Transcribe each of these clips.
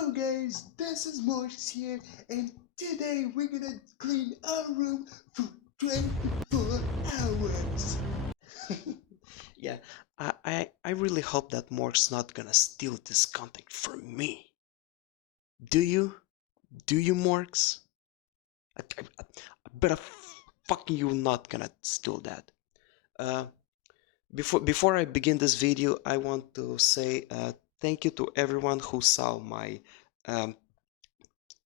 Hello guys, this is Morris here, and today we're gonna clean our room for 24 hours. Yeah, I really hope that Mork's not gonna steal this content from me. Do you? Do you, Morks? I better fucking you not gonna steal that. Uh, before I begin this video, I want to say thank you to everyone who saw my um,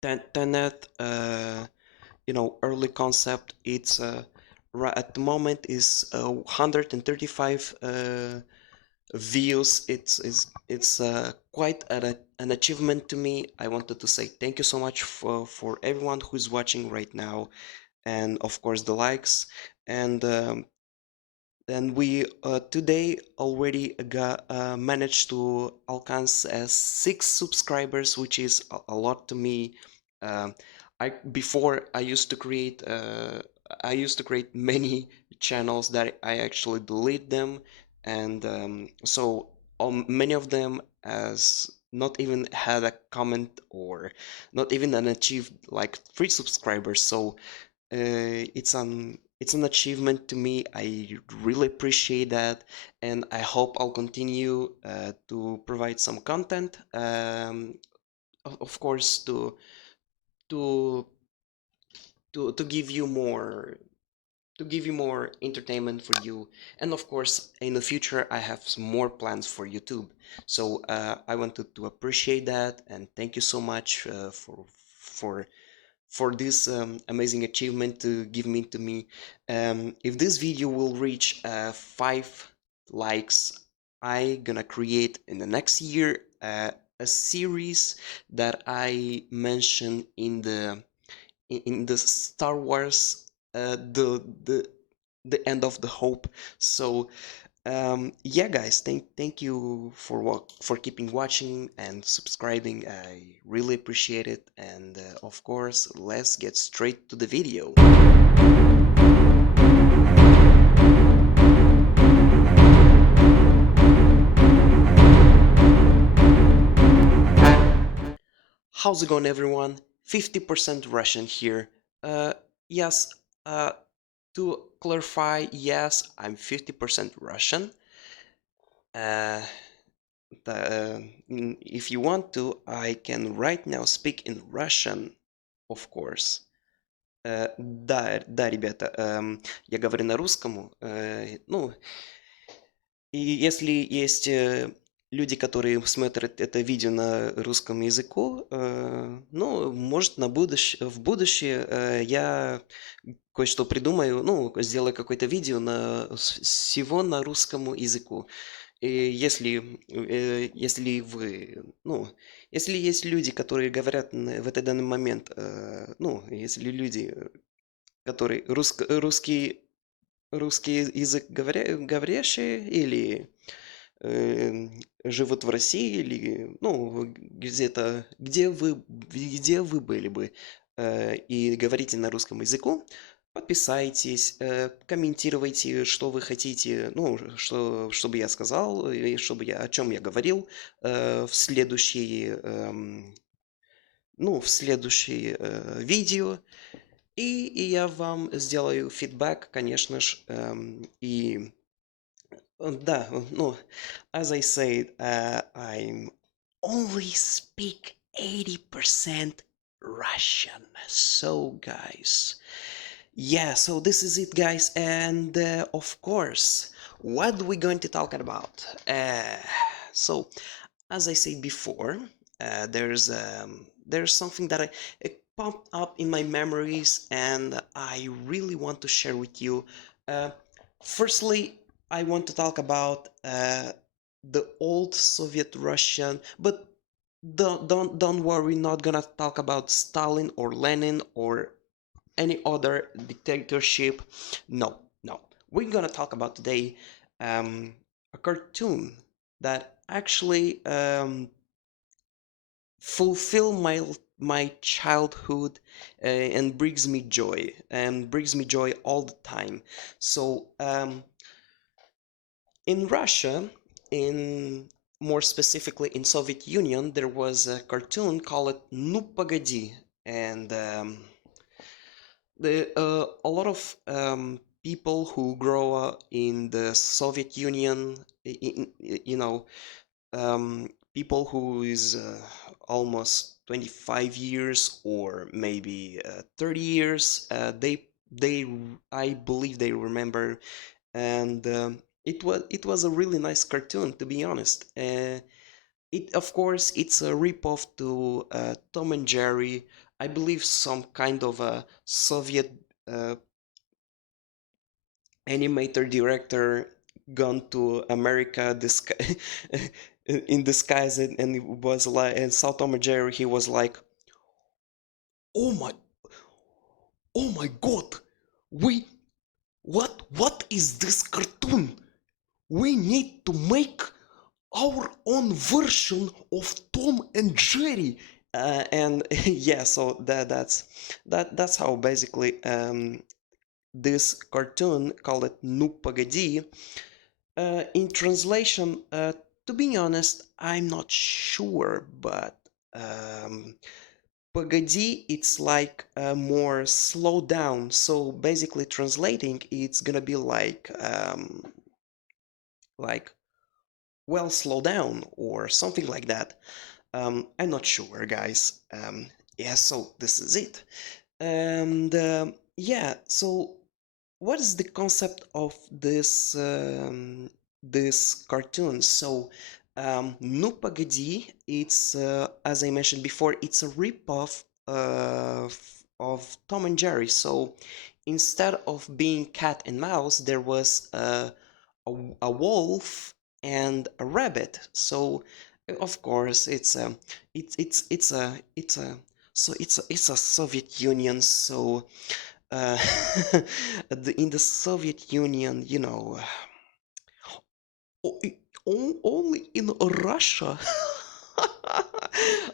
Tenet, early concept. It's right at the moment is 135 views. It's quite an achievement to me. I wanted to say thank you so much for everyone who's watching right now, and of course the likes. And we today already got managed to alcance 6 subscribers, which is a lot to me. Um, before I used to create many channels that I actually delete them, and so many of them as not even had a comment or not even an achieved like 3 subscribers. So it's an achievement to me. I really appreciate that, and I hope I'll continue to provide some content. Of course, to to give you more entertainment for you, and of course in the future I have some more plans for YouTube. So I wanted to appreciate that and thank you so much for for this amazing achievement to give me to me. If this video will reach 5 likes, I gonna create in the next year a series that I mentioned in the Star Wars, the end of the hope. So yeah, guys, thank you for keeping watching and subscribing. I really appreciate it. And of course, let's get straight to the video. How's it going, everyone? 50% Russian here. Yes, to clarify, yes, I'm 50% Russian. Uh, if you want to, I can right now speak in Russian, of course. Да, ребята, я говорю на русском. Ну, и если есть люди, которые смотрят это видео на русском языку, ну, может, в будущее я кое-что придумаю, ну, сделаю какое-то видео всего на русском языку. И если вы, ну, если есть люди, которые говорят в этот данный момент, ну, если люди, которые русский язык говорящие или э, живут в России или, ну, где-то, где вы были бы и говорите на русском языку, подписайтесь, комментируйте, что вы хотите, ну, чтобы я сказал, и о чем я говорил в следующие, ну, в следующие видео. И я вам сделаю фидбэк, конечно же, и да, ну, as I said, I'm only speak 80% Russian. So, guys, yeah, so this is it, guys, and of course, what we going to talk about? So, as I said before, there's something that it popped up in my memories, and I really want to share with you. Firstly, I want to talk about the old Soviet Russian, but don't worry, not gonna talk about Stalin or Lenin or any other dictatorship. No, no. We're gonna talk about today a cartoon that actually fulfill my childhood and brings me joy all the time. So in Russia, in more specifically in Soviet Union, there was a cartoon called "Ну погоди," and a lot of people who grow up in the Soviet Union, you know, people who is almost 25 years or maybe 30 years, they I believe they remember, and it was a really nice cartoon, to be honest. It, of course, it's a ripoff to Tom and Jerry. I believe some kind of a Soviet uh, animator director gone to America in disguise, and it was like, and South Tom and Jerry, he was like, oh my, oh my God, we, what is this cartoon? We need to make our own version of Tom and Jerry. And yeah, so that's how basically this cartoon called it "Ну погоди." In translation, to be honest, I'm not sure, but um, "погоди" it's like more slow down. So basically, translating, it's gonna be like well, slow down or something like that. I'm not sure, guys. Yeah, so this is it. And yeah, so what is the concept of this cartoon? So, "Ну погоди," it's as I mentioned before, it's a ripoff of Tom and Jerry. So instead of being cat and mouse, there was a wolf and a rabbit. So of course it's a Soviet Union. So uh, in the Soviet Union, only in Russia.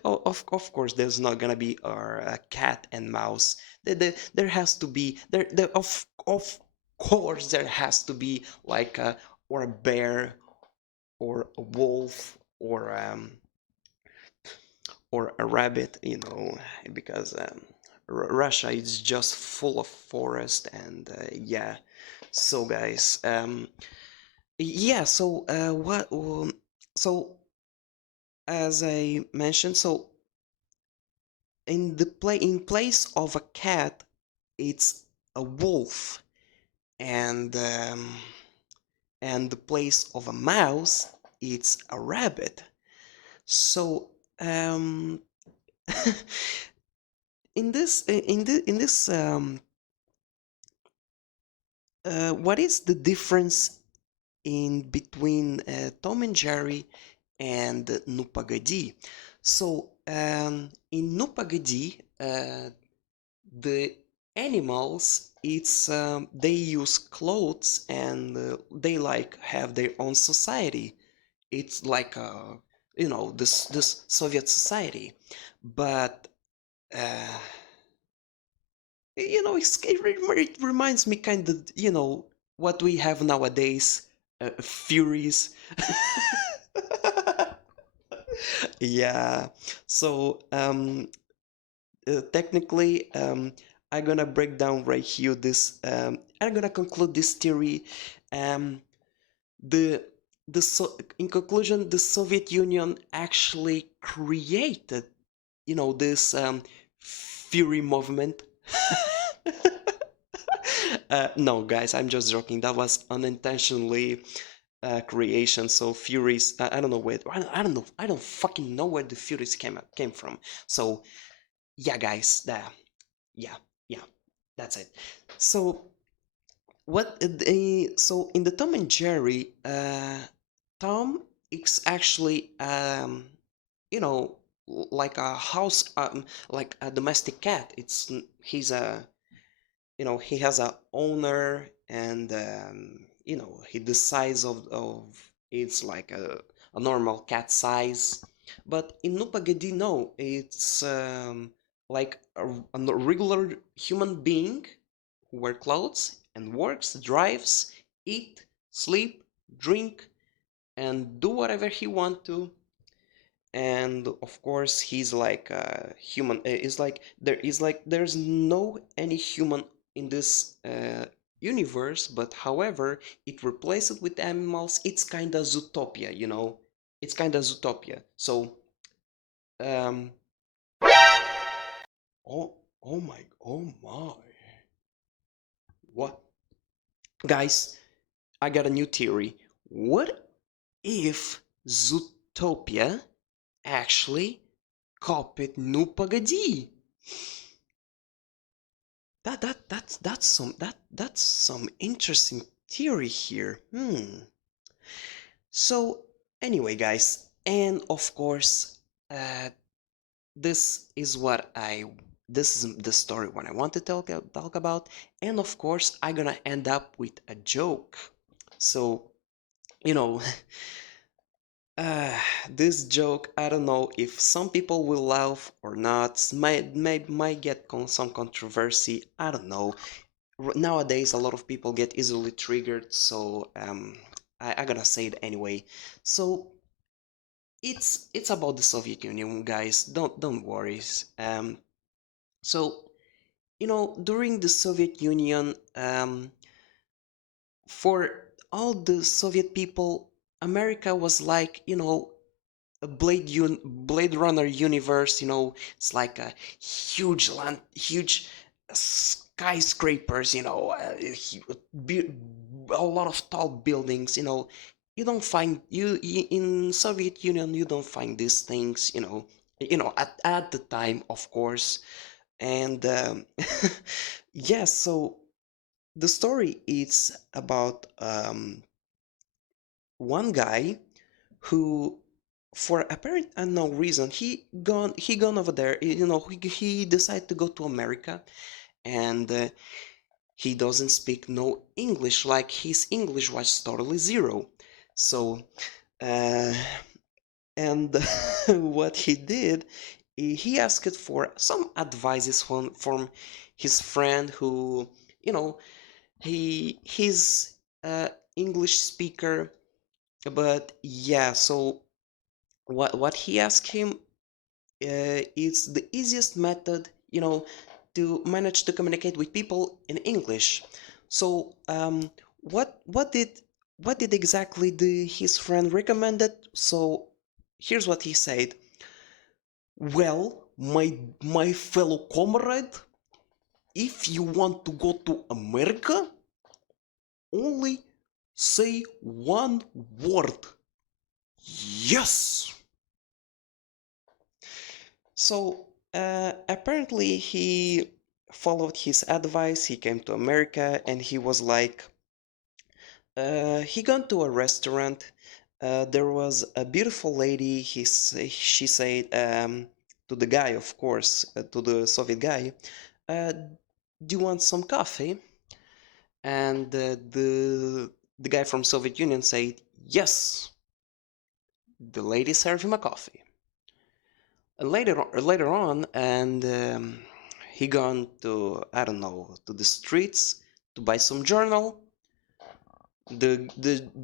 Of course, there's not gonna be a cat and mouse. There has to be of course there has to be like a or a bear or a wolf or a rabbit, because Russia is just full of forest and yeah. So guys, yeah. So what? So as I mentioned, so in place of a cat, it's a wolf, and the place of a mouse, it's a rabbit. So um, in this what is the difference in between Tom and Jerry and "Ну погоди"? So in "Ну погоди," the animals, it's they use clothes and they like have their own society. It's like this Soviet society, but uh, it reminds me kind of what we have nowadays, furies. Yeah. So technically, I'm gonna break down right here this. I'm gonna conclude this theory. Um, the in conclusion, the Soviet Union actually created, this fury movement. No, guys, I'm just joking. That was unintentionally creation. So Furies, I don't know where. I don't know. I don't fucking know where the Furies came from. So yeah, guys, yeah, yeah, that's it. So so in the Tom and Jerry, Tom is actually you know like a house, like a domestic cat. He's a he has a owner, and he the size of it's like a normal cat size. But in Nupagadi, no, it's like a regular human being who wear clothes and works, drives, eat, sleep, drink, and do whatever he want to. And of course, he's like a human. Is like there's no any human in this universe, but however, it replaces with animals. It's kind of Zootopia, you know. It's kind of Zootopia. So, um, oh, oh my, what, guys? I got a new theory. What if Zootopia actually copied No Pogodi? That's some interesting theory here. So anyway, guys, and of course, uh, this is what I this is the story what I want to talk about, and of course, I'm gonna end up with a joke. So you know, uh, this joke, I don't know if some people will laugh or not. Might get some controversy. I don't know. Nowadays a lot of people get easily triggered, so I gotta say it anyway. So it's about the Soviet Union, guys. Don't worry. So during the Soviet Union, for all the Soviet people, America was like a Blade Runner universe. It's like a huge skyscrapers. A lot of tall buildings. You don't find in Soviet Union. You don't find these things. At the time, of course, and yes. So the story is about one guy who, for apparent unknown reason, he gone over there. He decided to go to America, and he doesn't speak no English. Like, his English was totally zero. So uh, and what he did, he asked for some advices from his friend who, you know he's English speaker. But yeah, so what he asked him is the easiest method, to manage to communicate with people in English. So what did exactly his friend recommended? So here's what he said. Well, my fellow comrade, if you want to go to America, only say one word. Yes! So, apparently, he followed his advice. He came to America, and he was like, he gone to a restaurant. There was a beautiful lady. She said, to the guy, of course, to the Soviet guy, do you want some coffee? And the guy from Soviet Union said, yes. The lady served him a coffee. Later on, and he gone to, I don't know, to the streets to buy some journal. The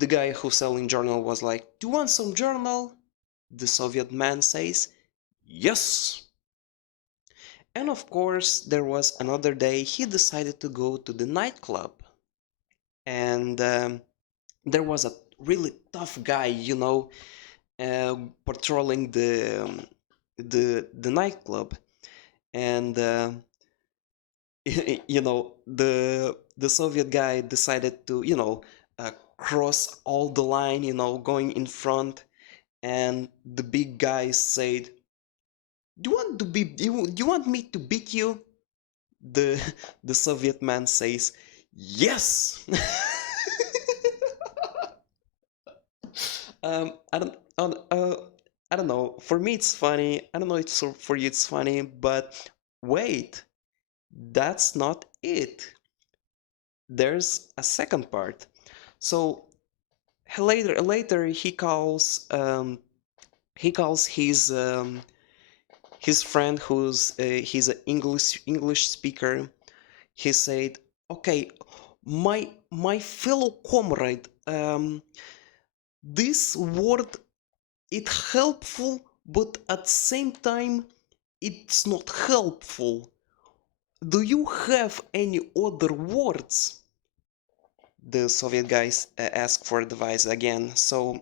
guy who selling journal was like, do you want some journal? The Soviet man says, yes. And of course, there was another day he decided to go to the nightclub, and there was a really tough guy, patrolling the nightclub. And the Soviet guy decided to cross all the line, going in front. And the big guy said, do you want me to beat you? The the Soviet man says, yes. I don't I don't know. For me, it's funny. I don't know if for you it's funny, but wait, that's not it. There's a second part. So later he calls his friend, who's he's an English speaker. He said, "Okay, my fellow comrade, this word it helpful, but at the same time it's not helpful. Do you have any other words? The Soviet guys ask for advice again. The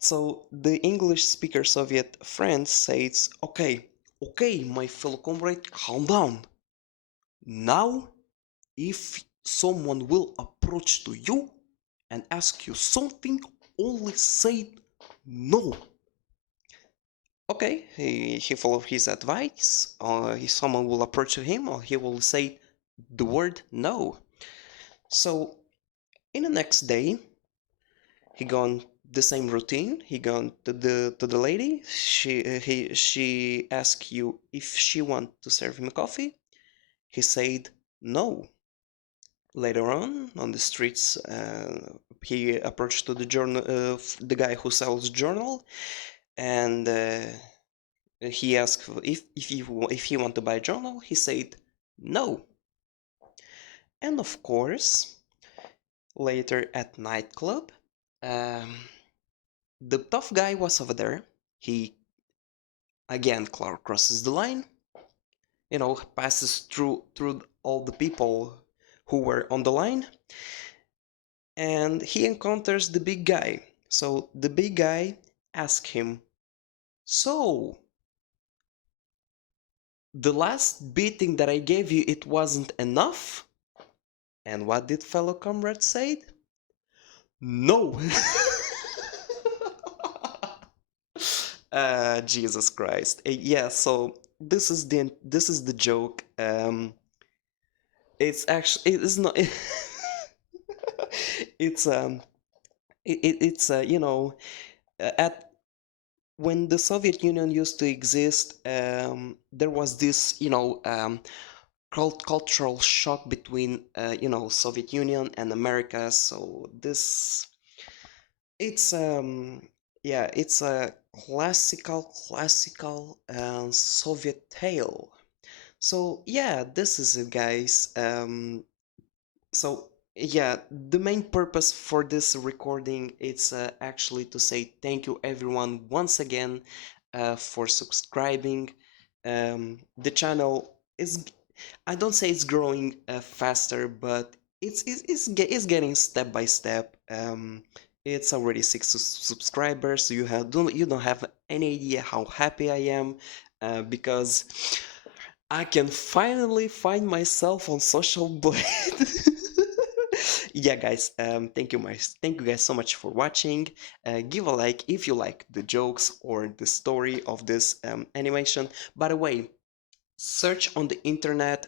so the English speaker Soviet friend says, "Okay, okay, my fellow comrade, calm down. Now, if someone will approach to you and ask you something, only say no." Okay, he followed his advice. If someone will approach to him, or he will say the word no. So, in the next day, he gone the same routine. He gone to the lady. She asked you if she want to serve him coffee. He said no. Later on the streets, he approached to the journal, the guy who sells journal, and he asked if he want to buy a journal. He said no. And of course, later at nightclub, um, the tough guy was over there. He again crosses the line, passes through all the people who were on the line, and he encounters the big guy. So the big guy asks him, "So, the last beating that I gave you, it wasn't enough?" And what did fellow comrade say? No. Jesus Christ. Yeah, so this is the joke. It's actually it is not it's it's at when the Soviet Union used to exist, there was this cultural shock between Soviet Union and America. So this it's yeah, it's a classical Soviet tale. So yeah, this is it, guys. So yeah, the main purpose for this recording is actually to say thank you everyone once again for subscribing. The channel is, I don't say it's growing faster, but it's getting step by step. It's already 6 subscribers. You don't have any idea how happy I am because I can finally find myself on social blade. Yeah, guys. Thank you guys so much for watching. Give a like if you like the jokes or the story of this animation. By the way, search on the internet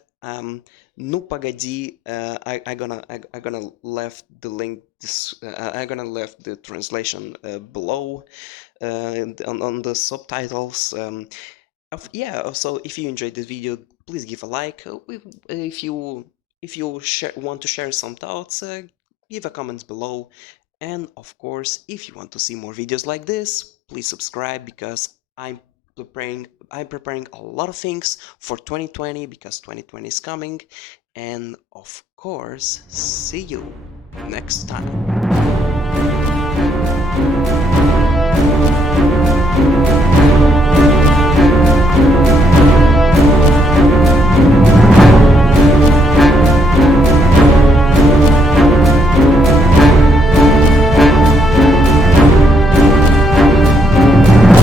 no Pogodi. I gonna left the link. I gonna left the translation below on the subtitles. Yeah, so if you enjoyed this video, please give a like. If you want to share some thoughts, give a comment below. And of course, if you want to see more videos like this, please subscribe because I'm preparing a lot of things for 2020 because 2020 is coming. And of course, see you next time.